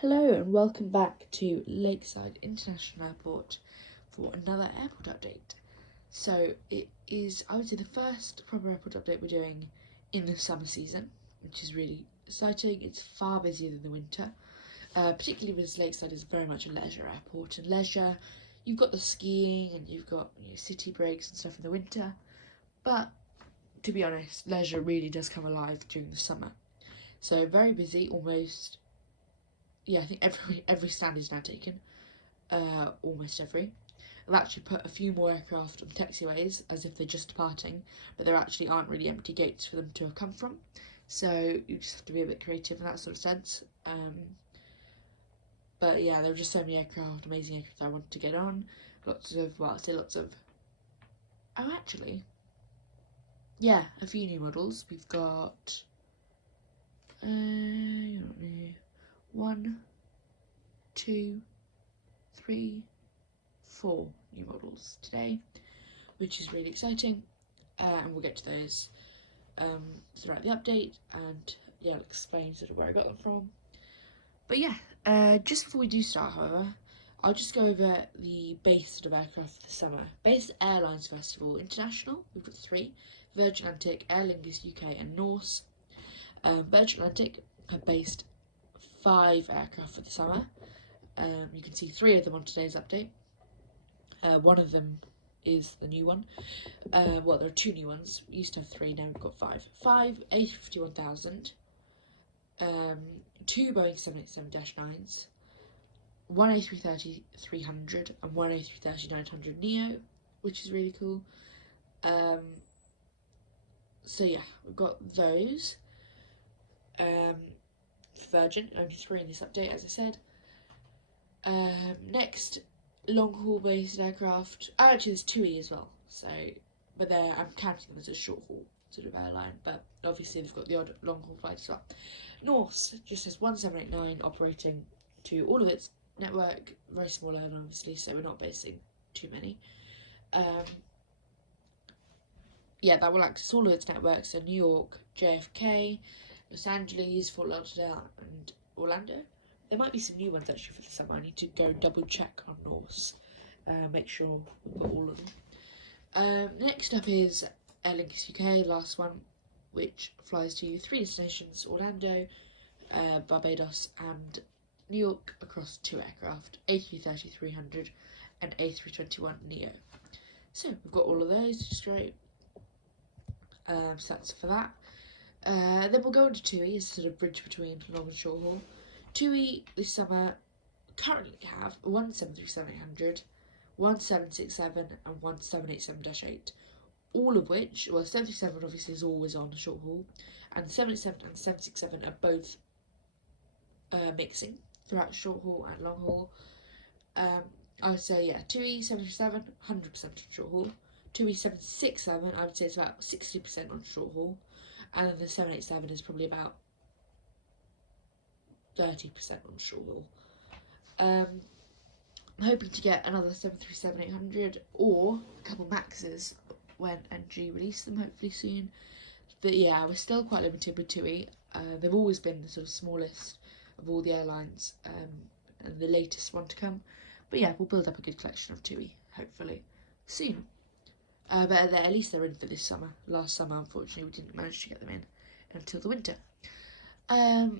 Hello and welcome back to Lakeside International Airport for another airport update. So it is, I would say, the first proper airport update we're doing in the summer season, which is really exciting. It's far busier than the winter, particularly because Lakeside is very much a leisure airport. And leisure, you've got the skiing and you've got city breaks and stuff in the winter, but to be honest, leisure really does come alive during the summer. So very busy, almost. Yeah, I think every stand is now taken, almost every. I've actually put a few more aircraft on taxiways as if they're just departing, but there actually aren't really empty gates for them to have come from. So you just have to be a bit creative in that sort of sense. But yeah, there are just so many aircraft, amazing aircraft I wanted to get on. Lots of, well, I'd say lots of, oh actually, yeah, a few new models. We've got, one, two, three, 4 new models today, which is really exciting, and we'll get to those throughout the update, and yeah, I'll explain sort of where I got them from. But yeah, just before we do start, however, I'll just go over the base sort of aircraft for the summer. Base airlines first of all. International, we've got 3: Virgin Atlantic, Aer Lingus UK, and Norse. Virgin Atlantic have based 5 aircraft for the summer. You can see 3 of them on today's update. One of them is the new one. Well, there are 2 new ones. We used to have 3, now we've got 5. 5 A350-1000, 2 Boeing 787-9s, 1 A330-300 and 1 A330-900 Neo, which is really cool. So yeah, we've got those. Virgin, only 3 in this update, as I said. Next, long-haul based aircraft. Actually, there's 2E as well. So, but I'm counting them as a short-haul sort of airline. But obviously, they've got the odd long-haul flight as well. Norse just has 1789 operating to all of its network. Very small airline, obviously, so we're not basing too many. Yeah, that will access all of its networks. So New York, JFK, Los Angeles, Fort Lauderdale, and Orlando. There might be some new ones actually for the summer. I need to go double check on Norse, make sure we've got all of them. Next up is Aer Lingus UK, last one, which flies to 3 destinations: Orlando, Barbados, and New York, across 2 aircraft: A330-300 and A321neo. So we've got all of those, which is great. So that's for that. Then we'll go into TUI as a sort of bridge between long and short haul. TUI this summer currently have 1 737-800, 1 767 and 1 787-8, all of which, well, 737 obviously is always on short haul, and 787 and 767 are both mixing throughout short haul and long haul. I would say, yeah, TUI 737, 100% on short haul. TUI 767, I would say it's about 60% on short haul, and then the 787 is probably about 30% on short haul. I'm hoping to get another 737-800 or a couple Maxes when NG release them, hopefully soon. But yeah, we're still quite limited with TUI. They've always been the sort of smallest of all the airlines, and the latest one to come. But yeah, we'll build up a good collection of TUI, hopefully, soon. But at least they're in for this summer. Last summer, unfortunately, we didn't manage to get them in until the winter.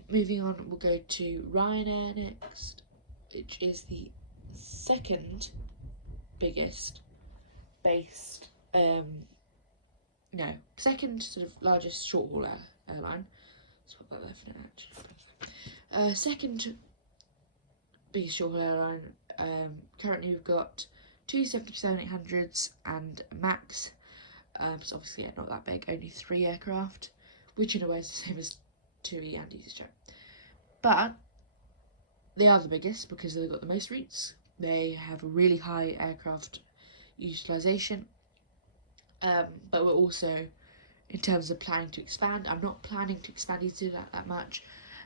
Moving on, we'll go to Ryanair next, which is the second biggest based, second sort of largest short haul airline. Let's put that there for now, actually. Second biggest short haul airline. Currently, we've got 2 737-800s and Max. So obviously, yeah, not that big, only 3 aircraft, which in a way is the same as TUI and EasyJet. But they are the biggest because they've got the most routes. They have a really high aircraft utilisation. But we're also, in terms of planning to expand, I'm not planning to expand EasyJet that much.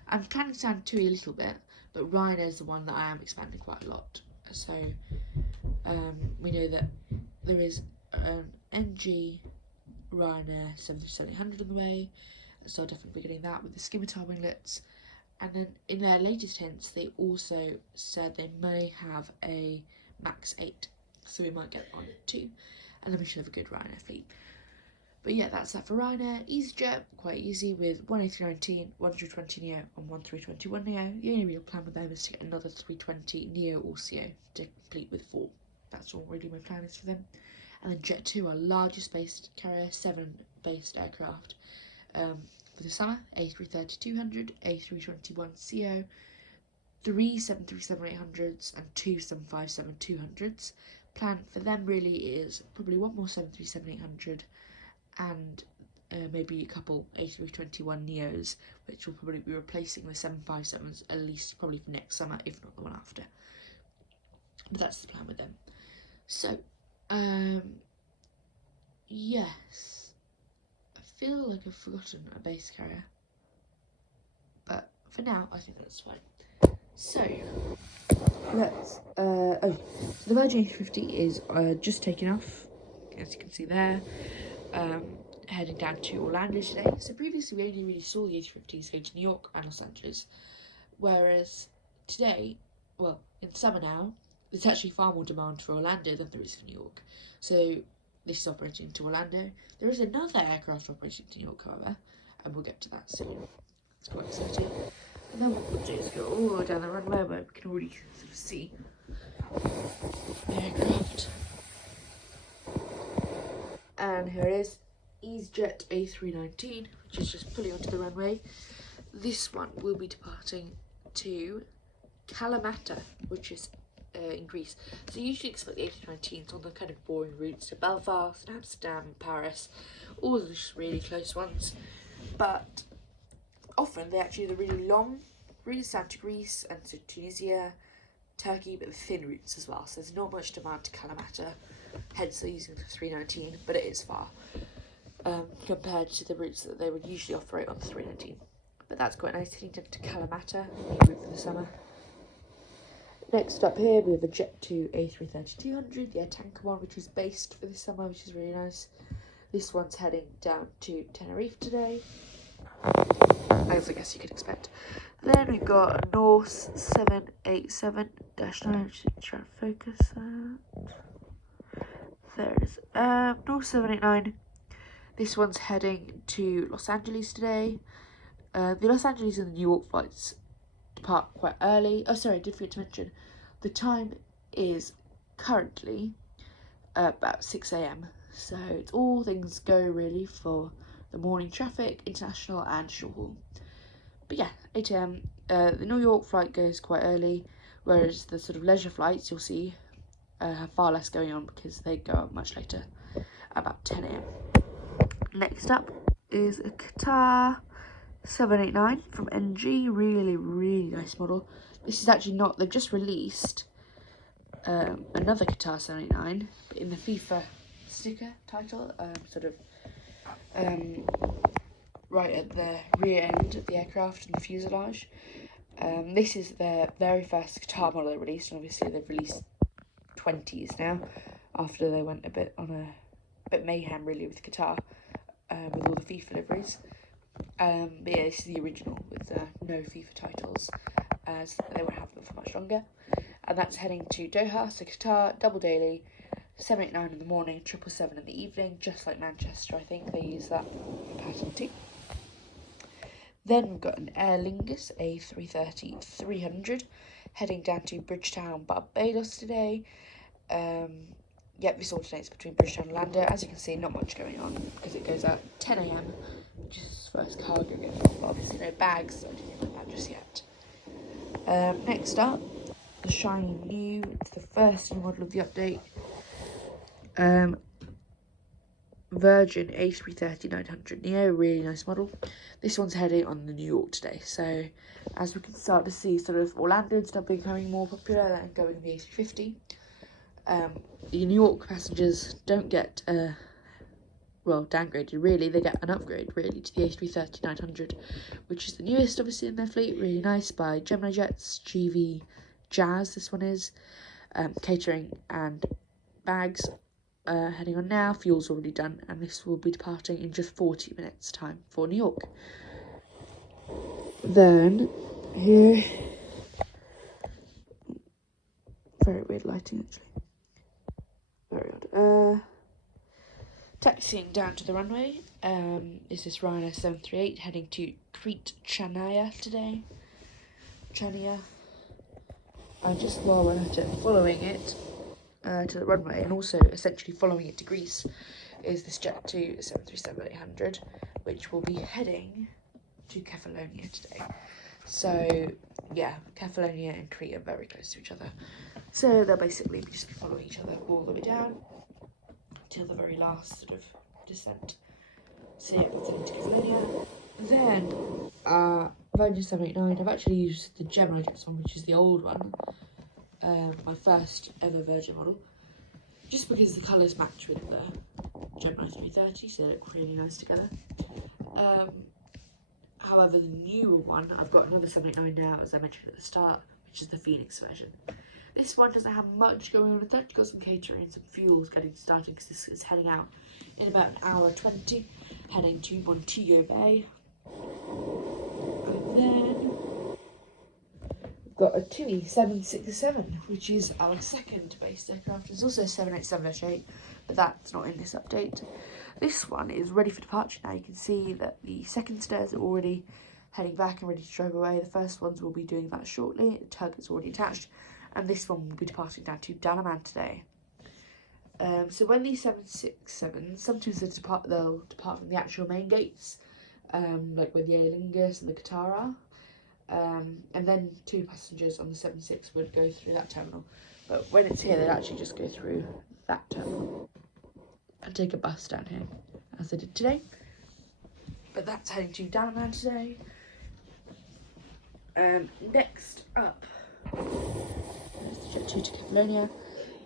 I'm planning to expand TUI a little bit, but Ryanair is the one that I am expanding quite a lot. So we know that there is an NG Ryanair 737-800 on the way, so I'll definitely be getting that with the Scimitar winglets, And then in their latest hints, they also said they may have a MAX 8. So we might get on it too. And then we should have a good Ryanair fleet. But yeah, that's that for Ryanair. EasyJet, quite easy with 1A319, 1A320neo and 1A321neo. The only real plan with them is to get another 320neo or CO to complete with 4. That's all really my plan is for them. And then Jet2, our largest based carrier, 7 based aircraft. For the summer, A330-200, A321CO, 3 737-800s and 2 757-200s. Plan for them really is probably one more 737-800 and maybe a couple A321neos, which will probably be replacing the 757s at least probably for next summer, if not the one after. But that's the plan with them. So, yes, I feel like I've forgotten a base carrier, but for now I think that's fine. So let's so the Virgin A350 is just taken off, as you can see there, heading down to Orlando today. So previously we only really saw the A350s go to New York and Los Angeles, whereas today, well, in summer now, there's actually far more demand for Orlando than there is for New York. So this is operating to Orlando. There is another aircraft operating to New York, however, and we'll get to that soon. It's quite exciting. And then what we'll do is go all the way down the runway where we can already sort of see the aircraft. And here it is, EasyJet A319, which is just pulling onto the runway. This one will be departing to Kalamata, which is in Greece. So you usually expect the A319s on the kind of boring routes to Belfast, Amsterdam, Paris, all of the really close ones. But often they actually do the really long routes down to Greece and to Tunisia, Turkey, but the thin routes as well. So there's not much demand to Kalamata, hence they're using the 319, but it is far compared to the routes that they would usually operate on the 319. But that's quite nice, heading down to Kalamata, the route for the summer. Next up here we have a Jet2 A330-200, the Air Tanker one, which was based for this summer, which is really nice. This one's heading down to Tenerife today, as I guess you could expect. Then we've got a Norse 787-9, try to focus that. There it is. Norse 789. This one's heading to Los Angeles today. The Los Angeles and the New York flights depart quite early. Oh, sorry, I did forget to mention. The time is currently about 6 a.m. So it's all things go really for the morning traffic, international and short haul. But yeah, 8 a.m. The New York flight goes quite early, whereas the sort of leisure flights you'll see have far less going on because they go up much later, about 10 a.m. Next up is a Qatar 789 from NG, really nice model. This is actually not, they've just released another Qatar 789 in the FIFA sticker title, right at the rear end of the aircraft and the fuselage. This is their very first Qatar model they released, and obviously they've released 20s now, after they went a bit mayhem really with Qatar, with all the FIFA liveries. But yeah, this is the original with no FIFA titles, as they won't have them for much longer. And that's heading to Doha, so Qatar, double daily, 789 in the morning, 777 in the evening, just like Manchester. I think they use that pattern too. Then we've got an Aer Lingus A330-300 heading down to Bridgetown, Barbados today. This alternates between Bridgetown and Orlando. As you can see, not much going on because it goes out at 10 a.m, which is first cargo going on, but obviously no bags, so I didn't like that just yet. Next up, the shiny new, it's the first new model of the update. Virgin A330-900neo, really nice model. This one's heading on the New York today, so as we can start to see sort of Orlando and stuff becoming more popular and going the A350, the New York passengers don't get downgraded really, they get an upgrade really to the A330-900, which is the newest obviously in their fleet, really nice, by Gemini Jets, GV Jazz this one is. Catering and bags heading on now, fuel's already done, and this will be departing in just 40 minutes time for New York. Then here. Very weird lighting, actually. Very odd. Taxiing down to the runway is this Ryanair 738 heading to Crete Chania today. Chania. And just while we're at it, following it to the runway, and also essentially following it to Greece, is this Jet2 737-800, which will be heading to Kefalonia today. So yeah, Kefalonia and Crete are very close to each other. So they'll basically just be following each other all the way down till the very last sort of descent. So yeah, that's heading to Kefalonia. Then Virgin 789, I've actually used the Gemini Jets one, which is the old one. My first ever Virgin model. Just because the colours match with the Gemini 330, so they look really nice together. However, the newer one, I've got another 789 now, as I mentioned at the start, which is the Phoenix version. This one doesn't have much going on with it. Got some catering, some fuels getting started, because this is heading out in about an hour 20, heading to Montego Bay. And then we've got a TUI 767, which is our second base aircraft. There's also a 787-8, but that's not in this update. This one is ready for departure now. You can see that the second stairs are already heading back and ready to drive away. The first ones will be doing that shortly. The tug is already attached, and this one will be departing down to Dalaman today. So when these 767s, sometimes they'll depart from the actual main gates, like where the Aer Lingus and the Qatar are, and then two passengers on the 76 would go through that terminal. But when it's here, they'd actually just go through that terminal and take a bus down here, as I did today. But that's heading to Dalaman today. Next up, there's the Jet2 to Kefalonia.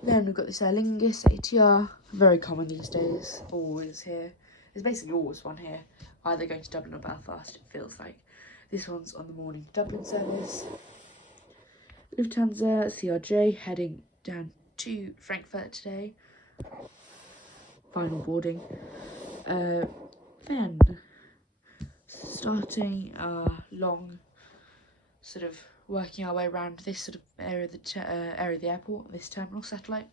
Then we've got this Aer Lingus ATR, very common these days, always here. There's basically always one here, either going to Dublin or Belfast, it feels like. This one's on the morning Dublin service. Lufthansa CRJ heading down to Frankfurt today. Final boarding. Then starting our long sort of working our way around this sort of area of the airport, this terminal satellite.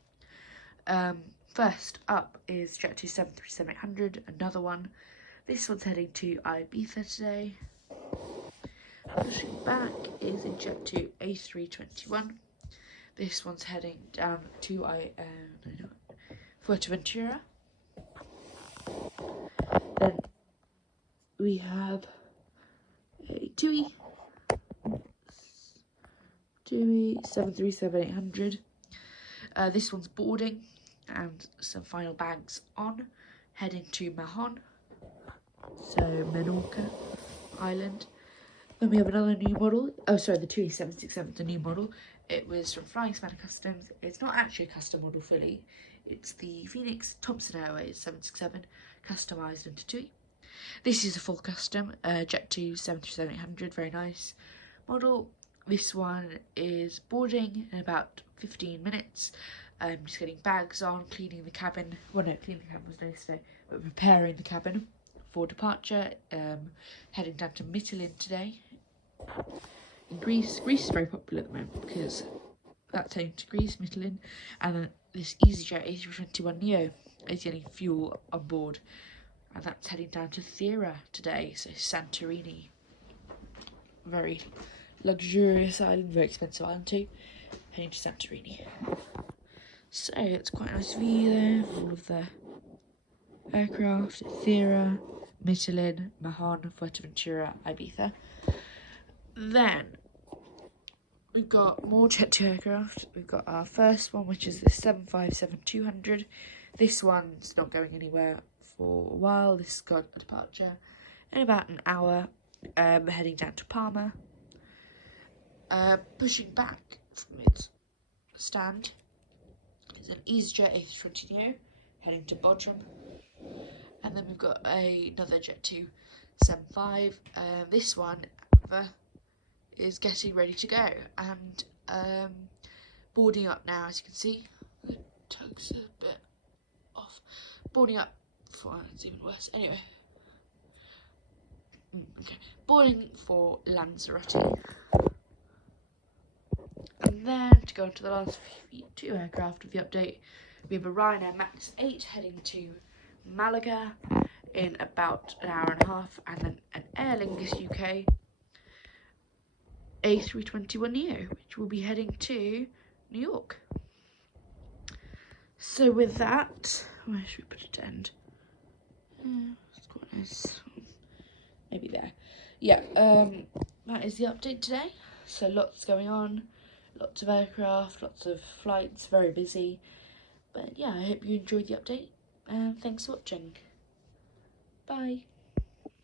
First up is Jet2 737-800, another one. This one's heading to Ibiza today. Pushing back is a Jet2 A321. This one's heading down to Fuerteventura. Then we have a TUI 737-800. This one's boarding and some final bags on, heading to Mahon, so Menorca Island. Then we have another new model. Oh, sorry, the TUI 767, the new model. It was from Flying Spanner Customs. It's not actually a custom model fully. It's the Phoenix Thomson Airways 767 customised into TUI. This is a full custom Jet2 737-800, very nice model. This one is boarding in about 15 minutes. Just getting bags on, cleaning the cabin. Well, no, cleaning the cabin was nice today, but preparing the cabin for departure. Heading down to Mytilene today. In Greece. Greece is very popular at the moment because that's heading to Greece, Mytilene, and then this EasyJet A321neo is getting fuel on board, and that's heading down to Thera today, so Santorini. Very luxurious island, very expensive island too, heading to Santorini. So it's quite a nice view there of all of the aircraft. Thera, Mytilene, Mahon, Fuerteventura, Ibiza. Then we've got more Jet2 aircraft. We've got our first one, which is the 757-200. This one's not going anywhere for a while. This has got a departure in about an hour, heading down to Palma. Pushing back from its stand is an EasyJet A320neo heading to Bodrum. And then we've got another Jet2 75. This one, however, is getting ready to go and boarding up now, as you can see. The tug's a bit off. Boarding up for it's even worse. Anyway, boarding for Lanzarote. And then to go on to the last two aircraft of the update, we have a Ryanair Max 8 heading to Malaga in about an hour and a half, and then an Aer Lingus UK A321neo, which will be heading to New York. So with that, where should we put it to end? It's quite nice. Maybe there. Yeah, that is the update today. So lots going on, lots of aircraft, lots of flights, very busy. But yeah, I hope you enjoyed the update, and thanks for watching. Bye.